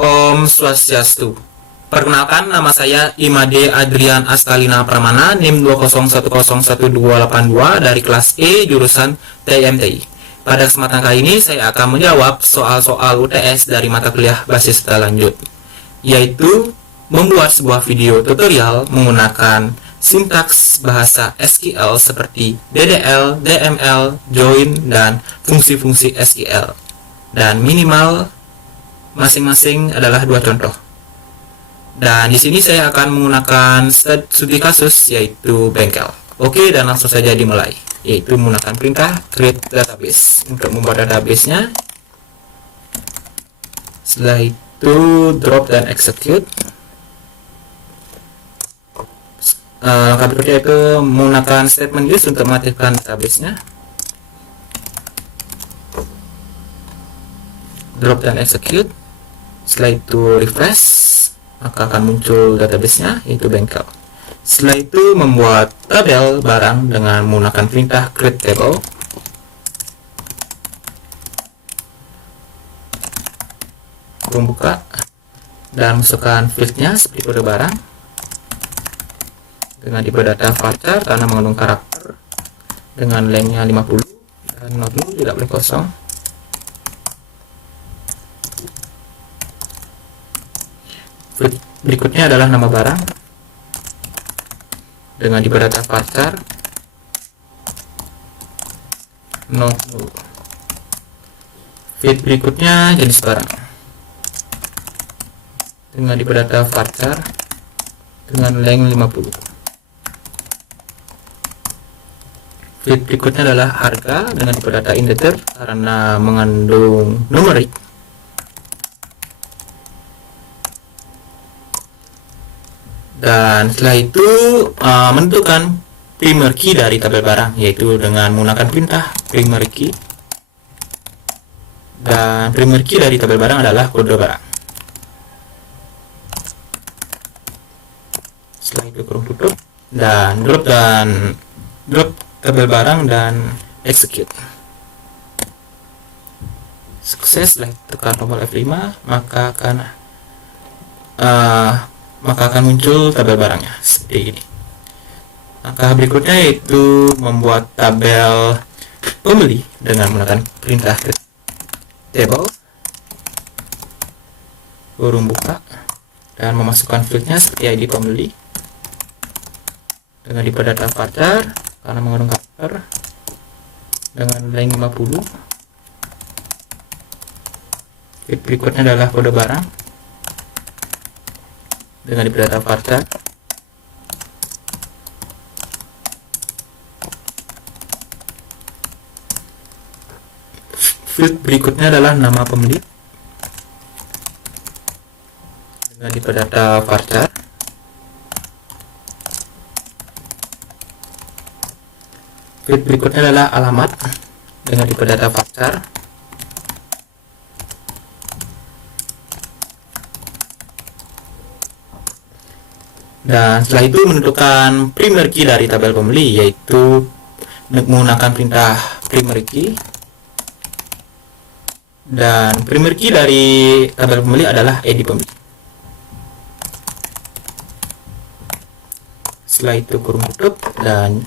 Om Swastiastu. Perkenalkan, nama saya Imade Adrian Askalina Pramana, NIM 201011282 dari kelas E jurusan TMTI. Pada kesempatan kali ini saya akan menjawab soal-soal UTS dari mata kuliah basis lanjut, yaitu membuat sebuah video tutorial menggunakan sintaks bahasa SQL seperti DDL, DML, join, dan fungsi-fungsi SQL. Dan minimal masing-masing adalah 2 contoh. Dan di sini saya akan menggunakan studi kasus yaitu bengkel. Oke, dan langsung saja dimulai, yaitu menggunakan perintah create database untuk membuat database-nya. Setelah itu drop dan execute. Langkah berikutnya itu menggunakan statement use untuk mengaktifkan database-nya. Drop dan execute. Setelah itu refresh, maka akan muncul database-nya, yaitu bengkel. Setelah itu membuat tabel barang dengan menggunakan perintah create table. Buka dan masukkan field-nya seperti kode barang dengan tipe data varchar karena mengandung karakter dengan length-nya 50 dan not null, tidak boleh kosong. Berikutnya adalah nama barang dengan tipe data varchar not null. Field berikutnya jenis barang dengan tipe data varchar dengan length 50. Field berikutnya adalah harga dengan tipe data integer karena mengandung numerik. Dan setelah itu menentukan primary key dari tabel barang, yaitu dengan menggunakan perintah primary key. Dan primary key dari tabel barang adalah kode barang. Setelah itu kurung tutup dan drop tabel barang dan execute. Sukses. Setelah tekan tombol F5, maka akan muncul tabel barangnya seperti ini. Langkah berikutnya yaitu membuat tabel pembeli dengan menggunakan perintah table, kurung buka, dan memasukkan fieldnya seperti ID pembeli dengan tipe data varchar karena mengandung karakter dengan length 50. Field berikutnya adalah kode barang dengan tipe data varchar field berikutnya adalah nama pembeli dengan tipe data varchar field berikutnya adalah alamat dengan tipe data varchar dan setelah itu menentukan primary key dari tabel pembeli, yaitu menggunakan perintah primary key. Dan primary key dari tabel pembeli adalah ID pembeli. Setelah itu kurung tutup dan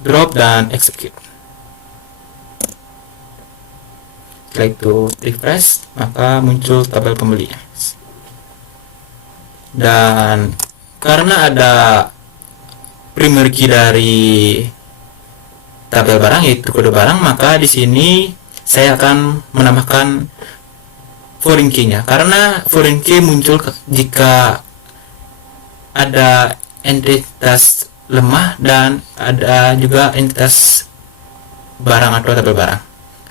drop dan execute. Setelah itu refresh, maka muncul tabel pembeli. Dan karena ada primary key dari tabel barang, yaitu kode barang, maka di sini saya akan menambahkan foreign key-nya, karena foreign key muncul jika ada entitas lemah dan ada juga entitas barang atau tabel barang.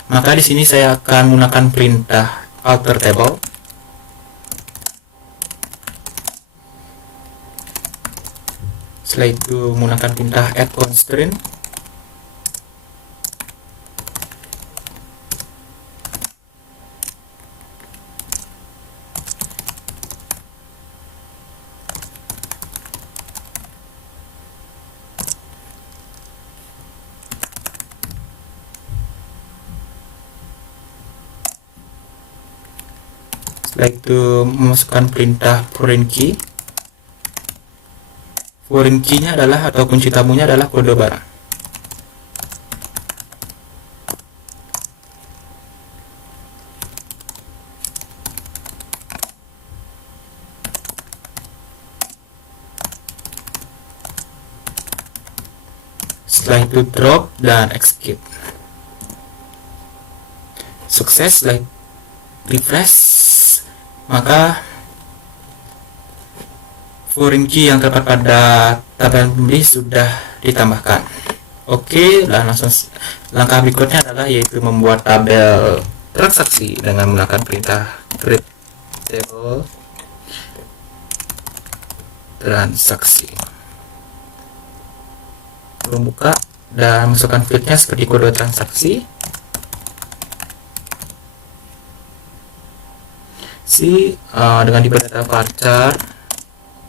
Maka di sini saya akan menggunakan perintah alter table. Setelah itu menggunakan perintah add constraint. Setelah itu memasukkan perintah foreign key. Foreign key-nya adalah atau kunci tamunya adalah kode barang. Setelah itu drop dan execute. Sukses. Setelah refresh, maka foreign key yang terdapat pada tabel pembeli sudah ditambahkan. Oke, dan langsung langkah berikutnya adalah yaitu membuat tabel transaksi dengan menggunakan perintah create table transaksi. Membuka dan masukkan fieldnya seperti kode transaksi. Dengan diberi data varchar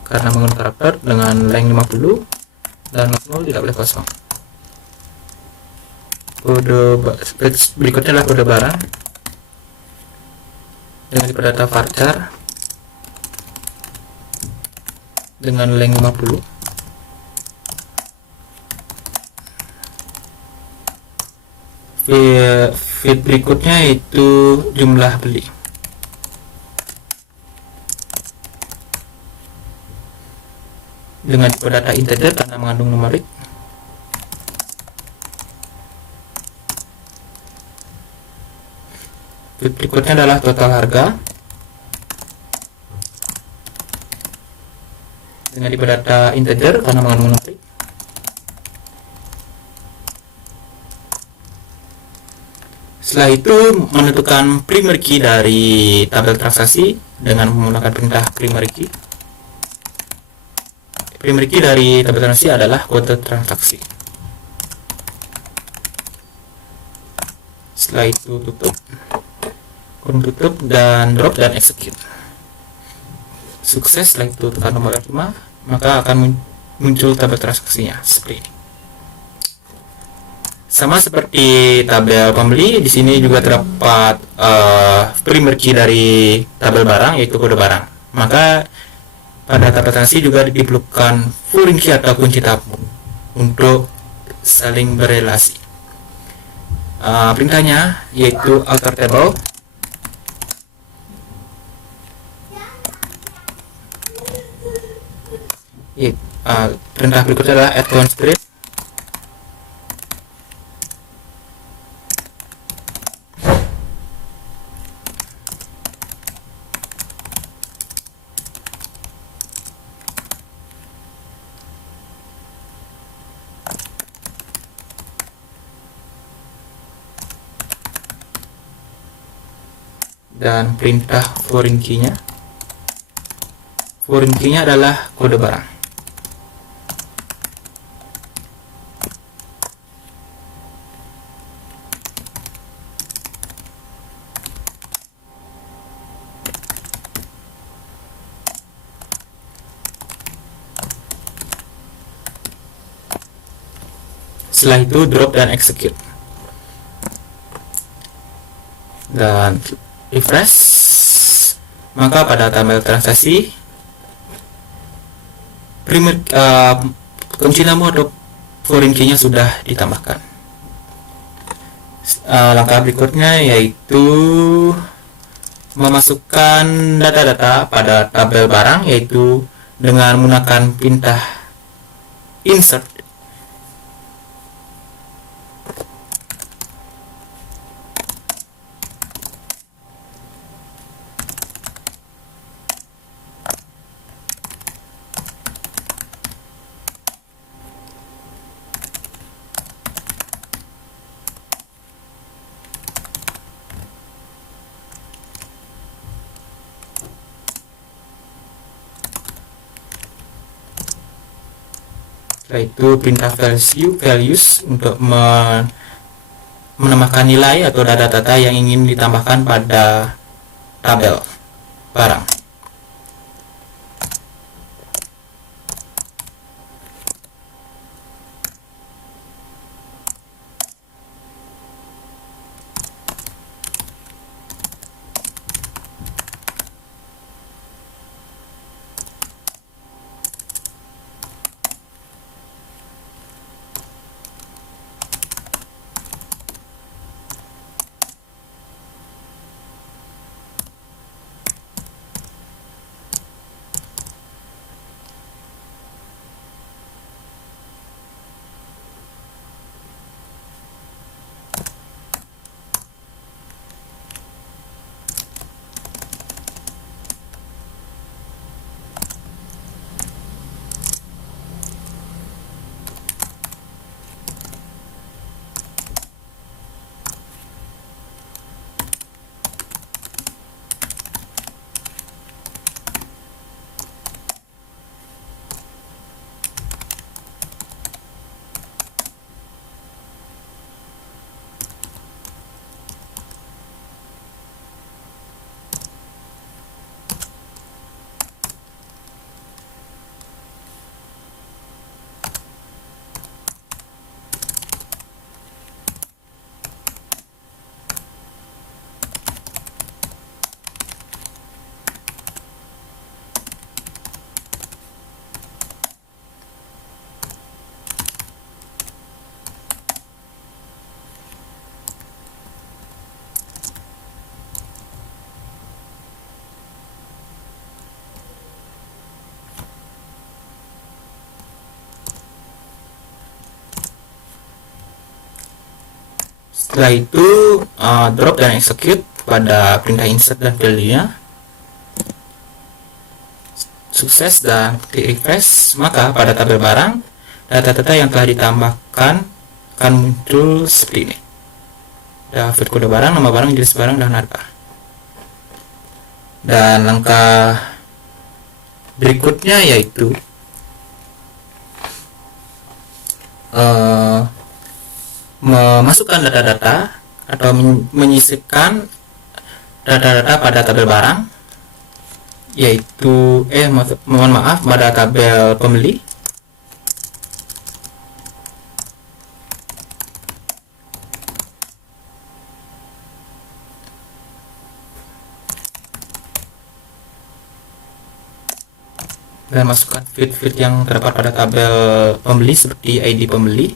karena menggunakan karakter dengan length 50 dan 0 tidak boleh kosong. Kode berikutnya adalah kode barang dengan diberi data varchar dengan length 50. Field berikutnya itu jumlah beli. Dengan tipe data integer karena mengandung numerik. Field berikutnya adalah total harga. Dengan tipe data integer karena mengandung numerik. Setelah itu menentukan primary key dari tabel transaksi dengan menggunakan perintah primary key. Primary key dari tabel transaksi adalah kode transaksi. Setelah itu kurung tutup dan drop dan execute. Sukses. Setelah itu tekan nomor F5, maka akan muncul tabel transaksinya seperti ini. Sama seperti tabel pembeli, di sini juga terdapat primary key dari tabel barang, yaitu kode barang. Maka pada tabel transaksi juga diperlukan foreign key atau kunci tamu untuk saling berelasi. Perintahnya yaitu alter table. Perintah berikutnya adalah add constraint. Dan perintah foreign key-nya. Foreign key-nya adalah kode barang. Setelah itu drop dan execute. Dan refresh, maka pada tabel transaksi kunci tamu atau foreign key-nya sudah ditambahkan. Langkah berikutnya yaitu memasukkan data-data pada tabel barang, yaitu dengan menggunakan perintah insert. Setelah itu perintah values untuk menambahkan nilai atau data-data yang ingin ditambahkan pada tabel barang. Setelah itu drop dan execute pada perintah insert dan value-nya. Sukses dan klik refresh, maka pada tabel barang data-data yang telah ditambahkan akan muncul seperti ini. Ada field kode barang, nama barang, jenis barang, dan harga. Dan langkah berikutnya yaitu memasukkan data-data atau menyisipkan data-data pada tabel barang, yaitu mohon maaf, pada tabel pembeli. Dan masukkan field-field yang terdapat pada tabel pembeli seperti ID pembeli.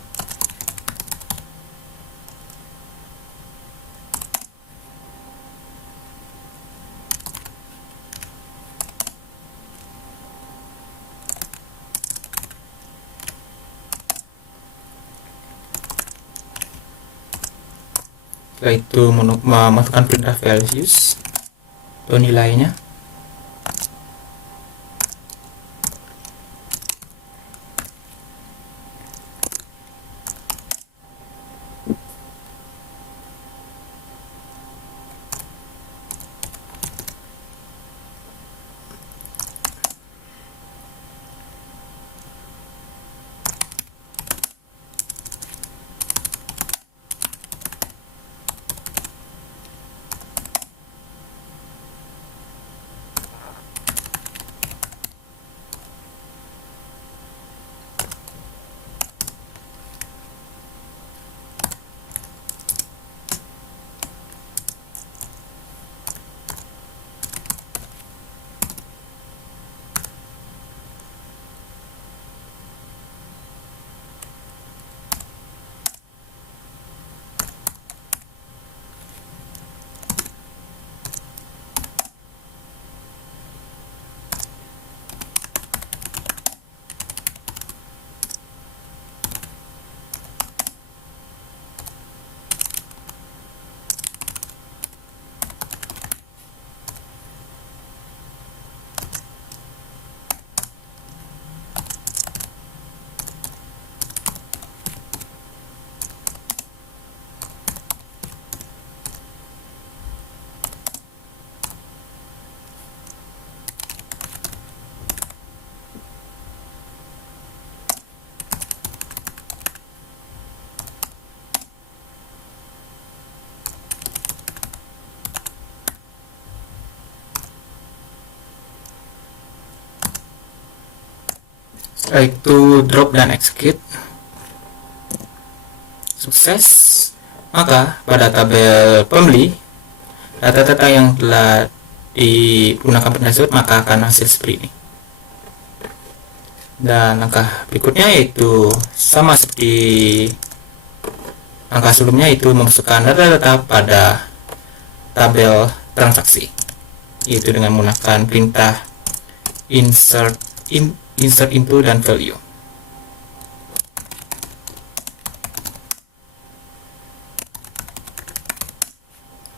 Setelah itu memasukkan perintah values atau nilainya. Setelah itu drop dan execute. Sukses, maka pada tabel pembeli data-data yang telah digunakan tersebut maka akan hasil seperti ini. Dan langkah berikutnya yaitu sama seperti langkah sebelumnya, yaitu memasukkan data-data pada tabel transaksi, yaitu dengan menggunakan perintah insert into dan value.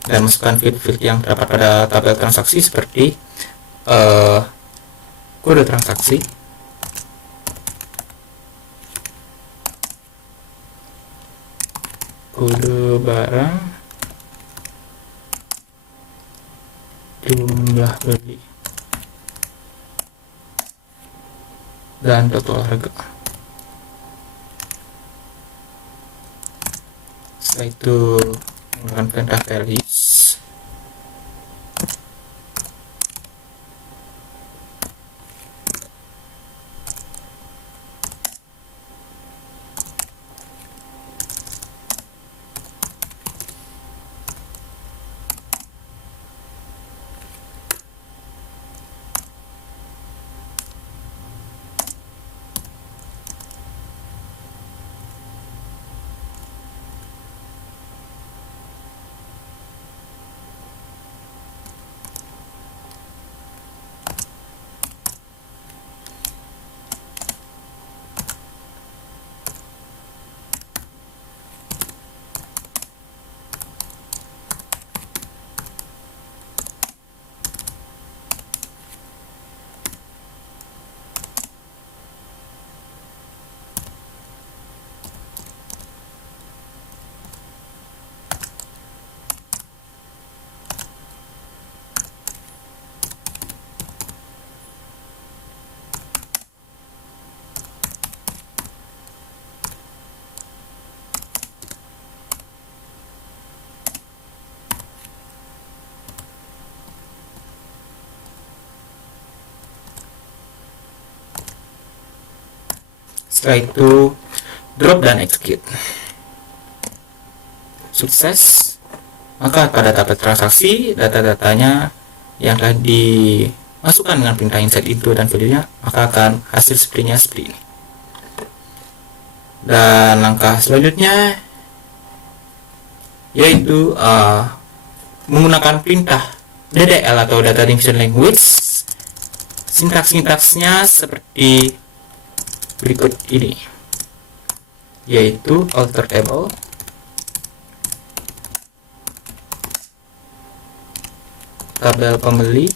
Dan masukkan field-field yang terdapat pada tabel transaksi seperti kode transaksi, kode barang, jumlah beli, dan total harga. Setelah itu menggunakan perintah values. Setelah itu drop dan execute. Sukses. Maka pada tabel transaksi, data-datanya yang telah dimasukkan dengan perintah insert itu dan value-nya, maka akan hasil seperti ini. Dan langkah selanjutnya yaitu menggunakan perintah DDL atau Data Definition Language. Sintaks-sintaksnya seperti berikut ini, yaitu alter table, tabel pembeli,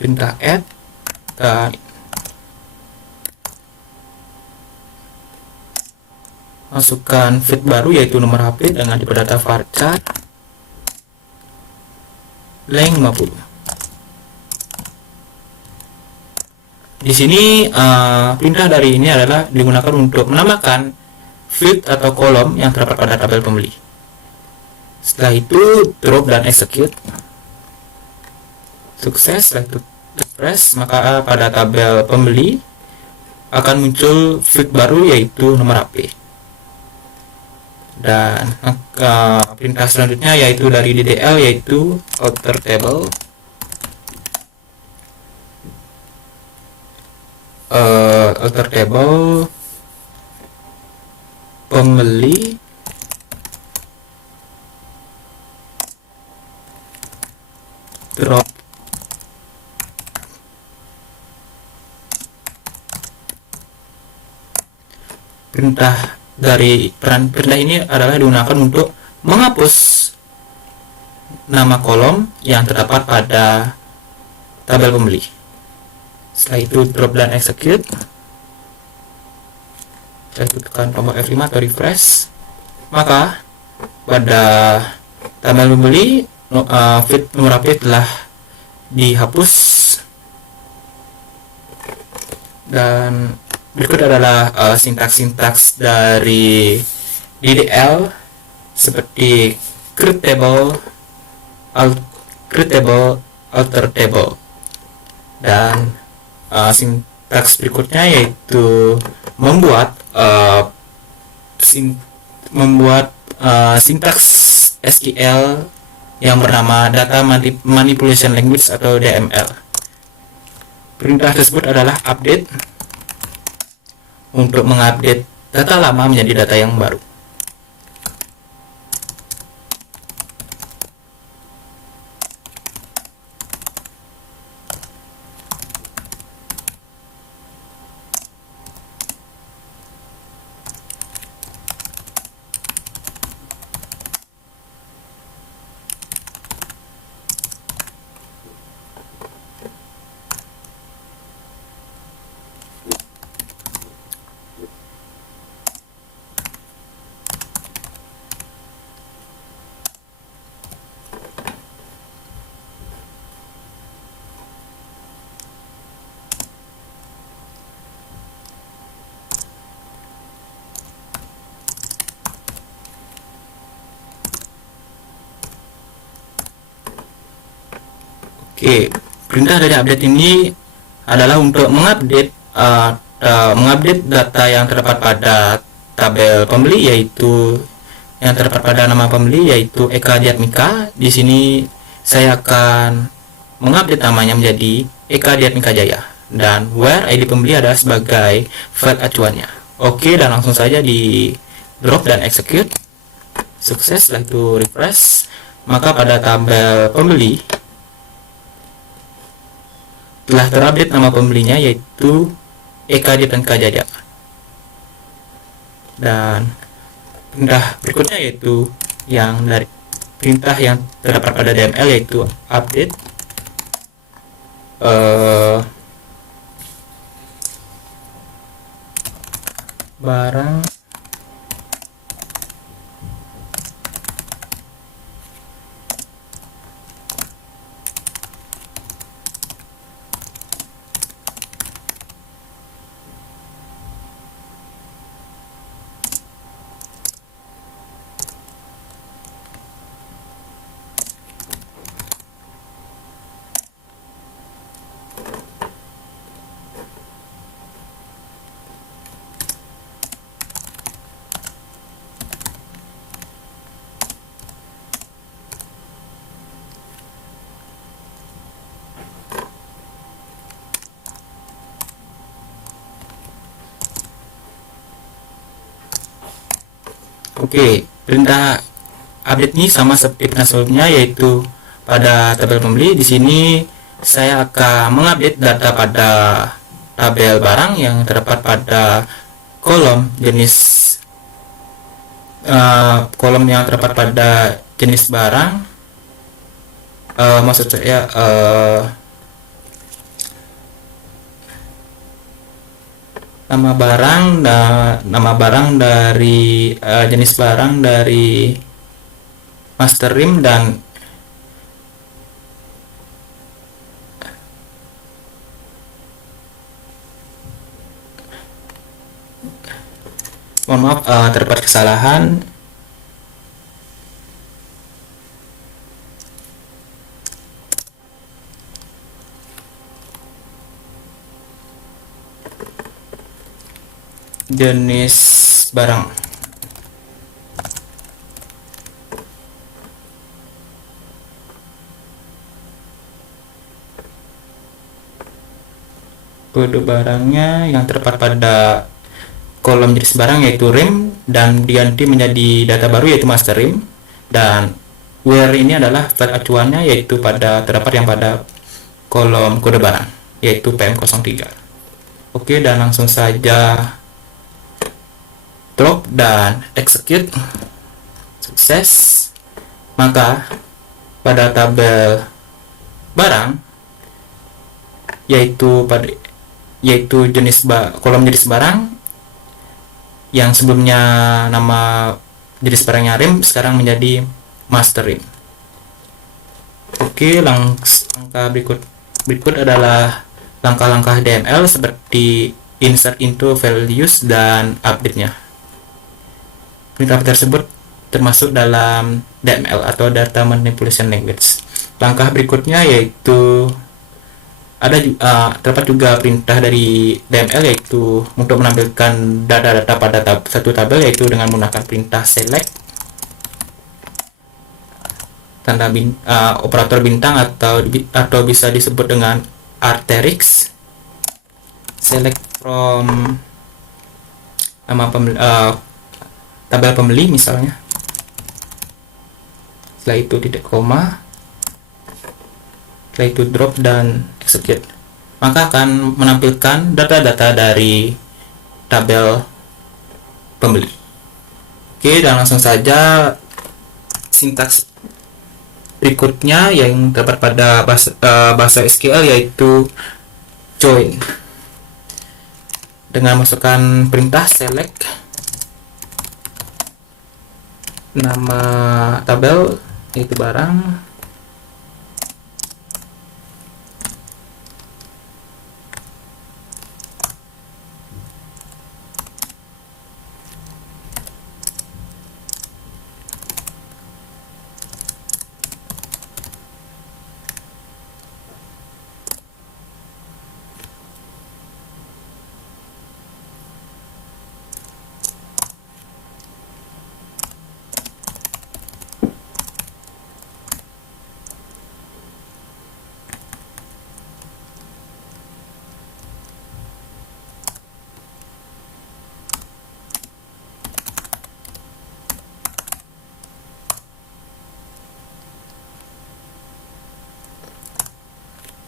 perintah add, dan masukkan feed baru yaitu nomor HP dengan tipe data varchar length 50. Di sini perintah dari ini adalah digunakan untuk menambahkan field atau kolom yang terdapat pada tabel pembeli. Setelah itu drop dan execute. Sukses. Setelah itu refresh, maka pada tabel pembeli akan muncul field baru yaitu nomor HP. Dan perintah selanjutnya yaitu dari DDL yaitu alter table, pembeli, drop, perintah ini adalah digunakan untuk menghapus nama kolom yang terdapat pada tabel pembeli. Setelah itu drop dan execute. Setelah itu tekan tombol F5 atau refresh, maka pada tabel pembeli feed nomor HP telah dihapus. Dan berikut adalah sintaks-sintaks dari DDL seperti create table, alter table, dan sintaks berikutnya yaitu membuat sintaks SQL yang bernama Data Manipulation Language atau DML. Perintah tersebut adalah update, untuk mengupdate data lama menjadi data yang baru. Oke, perintah dari update ini adalah untuk mengupdate data yang terdapat pada tabel pembeli, yaitu yang terdapat pada nama pembeli yaitu Eka Diatmika. Di sini saya akan mengupdate namanya menjadi Eka Diatmika Jaya, dan where ID pembeli adalah sebagai file acuannya. Oke, dan langsung saja di drop dan execute. Sukses. Setelah itu refresh, maka pada tabel pembeli telah terupdate nama pembelinya yaitu Eka Diatmika Jaya. Dan perintah berikutnya yaitu yang dari perintah yang terdapat pada DML yaitu update barang Oke, perintah update ini sama seperti perintah sebelumnya, yaitu pada tabel pembeli. Di sini saya akan mengupdate data pada tabel barang yang terdapat pada kolom jenis kolom yang terdapat pada jenis barang. Maksud saya nama barang dari jenis barang dari master rim, dan mohon maaf terdapat kesalahan. Jenis barang. Kode barangnya yang terdapat pada kolom jenis barang yaitu rim, dan diganti menjadi data baru yaitu master rim, dan where ini adalah flat acuannya yaitu terdapat yang pada kolom kode barang yaitu PM03. Oke, dan langsung saja drop dan execute. Sukses. Maka pada tabel barang yaitu kolom jenis barang yang sebelumnya nama jenis barangnya rim sekarang menjadi master rim. Oke, langkah berikut adalah langkah-langkah DML seperti insert into values dan update-nya. Perintah tersebut termasuk dalam DML atau Data Manipulation Language. Langkah berikutnya yaitu terdapat juga perintah dari DML yaitu untuk menampilkan data-data pada satu tabel, yaitu dengan menggunakan perintah select operator bintang atau bisa disebut dengan arterix. Select from nama tabel pembeli misalnya, setelah itu titik koma, setelah itu drop dan execute, maka akan menampilkan data-data dari tabel pembeli. Oke, dan langsung saja sintaks berikutnya yang terdapat pada bahasa SQL yaitu join, dengan masukkan perintah select nama tabel yaitu barang,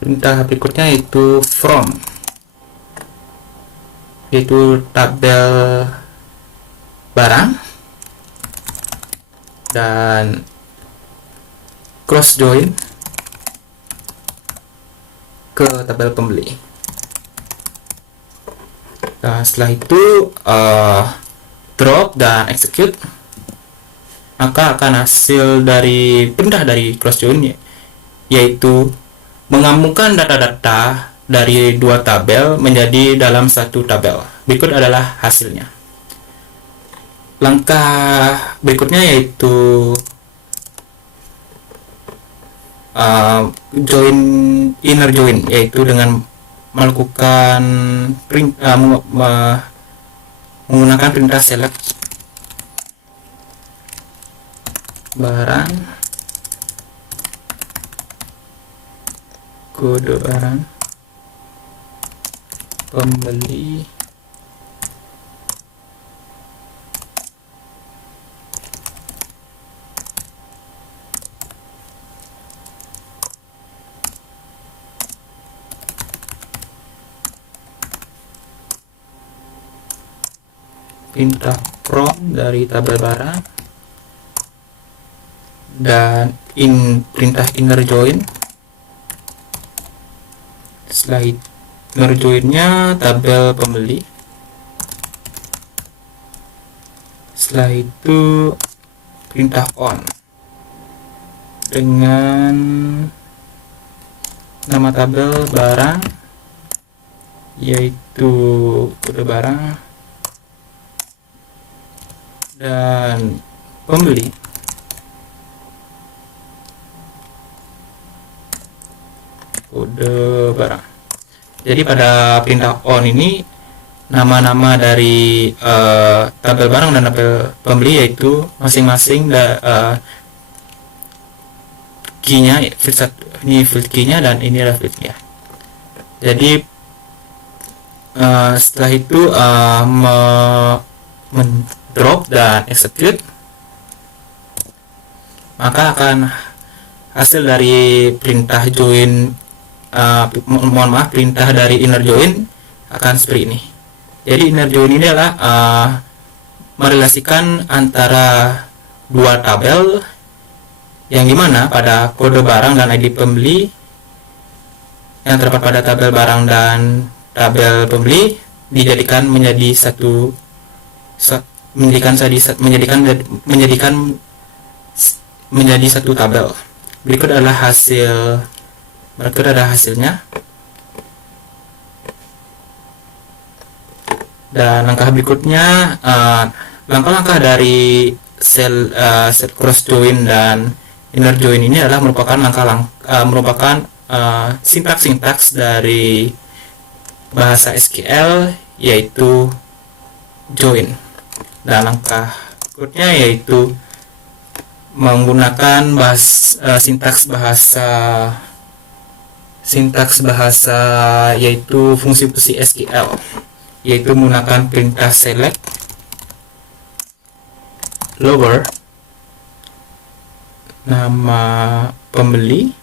perintah berikutnya yaitu from, yaitu tabel barang, dan cross join ke tabel pembeli. Nah, setelah itu drop dan execute, maka akan hasil dari perintah dari cross join yaitu menggabungkan data-data dari dua tabel menjadi dalam satu tabel. Berikut adalah hasilnya. Langkah berikutnya yaitu inner join, yaitu dengan melakukan menggunakan perintah select barang, kode barang pembeli, perintah from dari tabel barang, dan perintah inner join. Setelah itu inner joinnya tabel pembeli. Setelah itu perintah on dengan nama tabel barang, yaitu kode barang, dan pembeli. Kode barang. Jadi pada perintah on ini nama-nama dari tabel barang dan tabel pembeli, yaitu masing-masing key-nya, ini field key-nya dan ini adalah field key-nya. Jadi setelah itu drop dan execute, maka akan hasil dari perintah join, perintah dari inner join akan seperti ini. Jadi inner join ini adalah merelasikan antara dua tabel, yang dimana pada kode barang dan ID pembeli yang terdapat pada tabel barang dan tabel pembeli dijadikan menjadi satu tabel. Berikut adalah hasilnya. Dan langkah berikutnya, langkah-langkah dari set cross join dan inner join ini adalah merupakan sintaks dari bahasa SQL, yaitu join. Dan langkah berikutnya yaitu menggunakan sintaks bahasa yaitu fungsi SQL, yaitu menggunakan perintah select lower nama pembeli,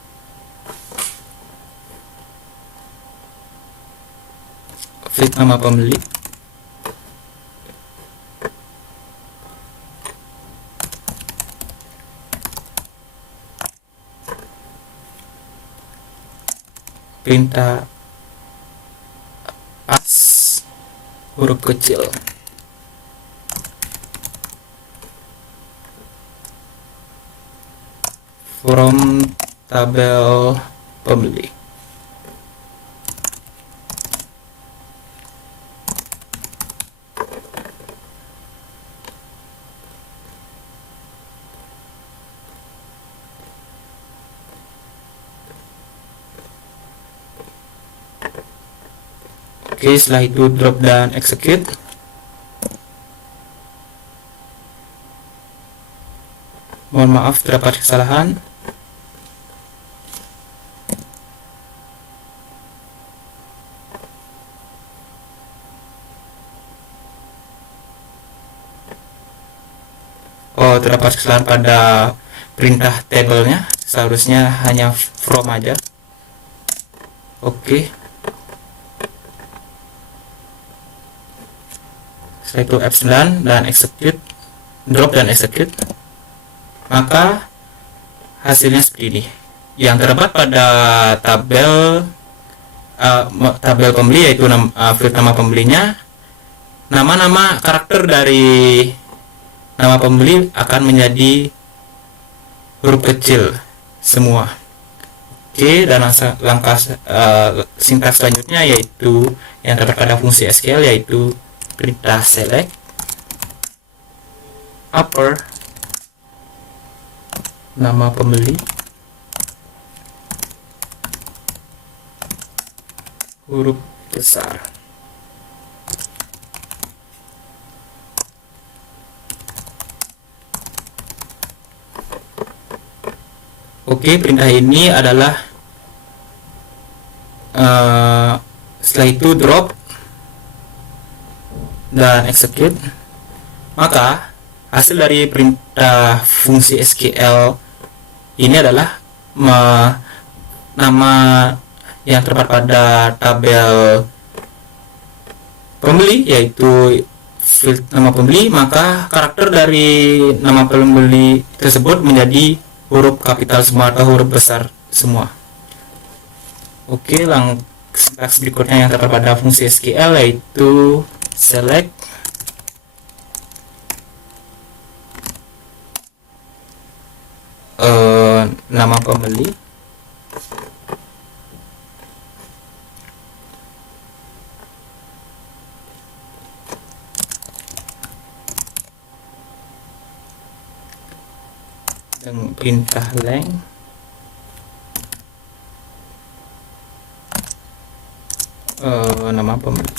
field nama pembeli, perintah as huruf kecil, from tabel pembeli. Oke, setelah itu drop dan execute. Mohon maaf terdapat kesalahan. Terdapat kesalahan pada perintah tabelnya, seharusnya hanya from aja. Oke. Setelah itu F9 dan execute, drop dan execute, maka hasilnya seperti ini. Yang terdapat pada tabel pembeli, yaitu field nama pembelinya, nama-nama karakter dari nama pembeli akan menjadi huruf kecil semua. Oke, dan langkah sintaks selanjutnya yaitu yang terdapat pada fungsi SQL, yaitu perintah select upper nama pembeli, huruf besar. Oke, perintah ini adalah setelah itu drop dan execute, maka hasil dari perintah fungsi SQL ini adalah nama yang terdapat pada tabel pembeli, yaitu field nama pembeli, maka karakter dari nama pembeli tersebut menjadi huruf kapital semua atau huruf besar semua. Oke, sintaks berikutnya yang terdapat pada fungsi SQL yaitu select nama pembeli dengan perintah length nama pembeli.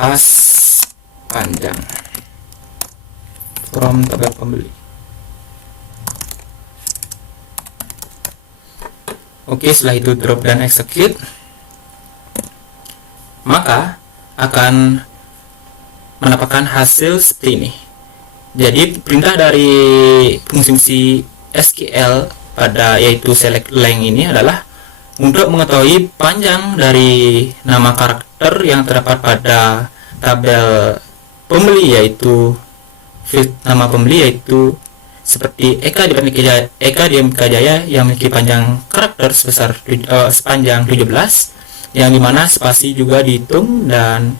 As panjang from tabel pembeli. Oke, setelah itu drop dan execute, maka akan mendapatkan hasil seperti ini. Jadi perintah dari fungsi SQL pada yaitu select length ini adalah untuk mengetahui panjang dari nama karakter yang terdapat pada tabel pembeli, yaitu field nama pembeli, yaitu seperti Eka Dipendika Jaya yang memiliki panjang karakter sepanjang 17, yang dimana spasi juga dihitung, dan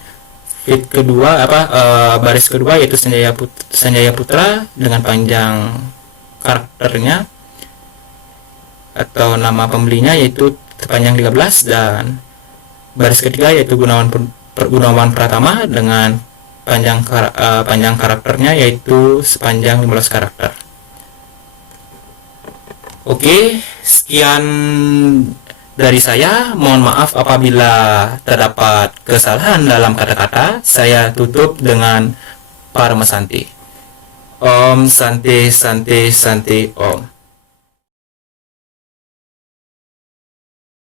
field kedua baris kedua yaitu Sanjaya Putra dengan panjang karakternya atau nama pembelinya yaitu sepanjang 13, dan baris ketiga yaitu Gunawan Pratama dengan panjang karakternya yaitu sepanjang 15 karakter. Oke, sekian dari saya. Mohon maaf apabila terdapat kesalahan dalam kata-kata. Saya tutup dengan Parma Santi. Om Santi Santi Santi Om.